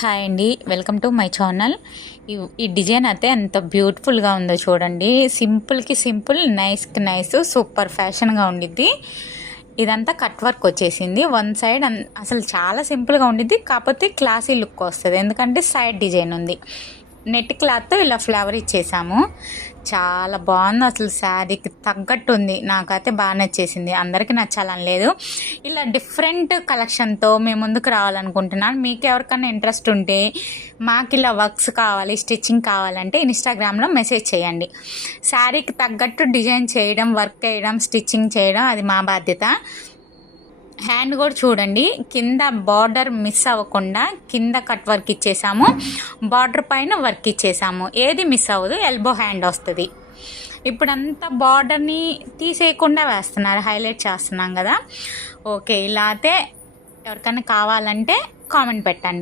Hi అండి, welcome to my channel. ఈ design అయితే ఎంత బ్యూటిఫుల్గా ఉందో చూడండి. సింపుల్కి సింపుల్, నైస్కి నైస్, సూపర్ ఫ్యాషన్గా ఉండిద్ది. ఇదంతా కట్ వర్క్ వచ్చేసింది. వన్ సైడ్ అసలు చాలా సింపుల్గా ఉండిద్ది, కాకపోతే క్లాసీ లుక్ వస్తుంది ఎందుకంటే సైడ్ డిజైన్ ఉంది. నెట్ క్లాత్తో ఇలా ఫ్లవర్ ఇచ్చేసాము. చాలా బాగుంది, అసలు శారీకి తగ్గట్టు ఉంది. నాకైతే బాగా నచ్చేసింది. అందరికీ నచ్చాలని లేదు. ఇలా డిఫరెంట్ కలెక్షన్తో మేము ముందుకు రావాలనుకుంటున్నాను. మీకు ఎవరికైనా ఇంట్రెస్ట్ ఉంటే మాకు ఇలా వర్క్స్ కావాలి, స్టిచ్చింగ్ కావాలంటే ఇన్స్టాగ్రామ్లో మెసేజ్ చేయండి. శారీకి తగ్గట్టు డిజైన్ చేయడం, వర్క్ వేయడం, స్టిచ్చింగ్ చేయడం అది మా బాధ్యత. హ్యాండ్ కూడా చూడండి, కింద బార్డర్ మిస్ అవ్వకుండా కింద కట్ వర్క్ ఇచ్చేసాము, బార్డర్ పైన వర్క్ ఇచ్చేసాము. ఏది మిస్ అవ్వదు, ఎల్బో హ్యాండ్ వస్తుంది. ఇప్పుడంతా బార్డర్ని తీసేయకుండా వేస్తున్నారు, హైలైట్ చేస్తున్నాం కదా. ఓకే, ఇలా అయితే ఎవరికైనా కావాలంటే కామెంట్ పెట్టండి.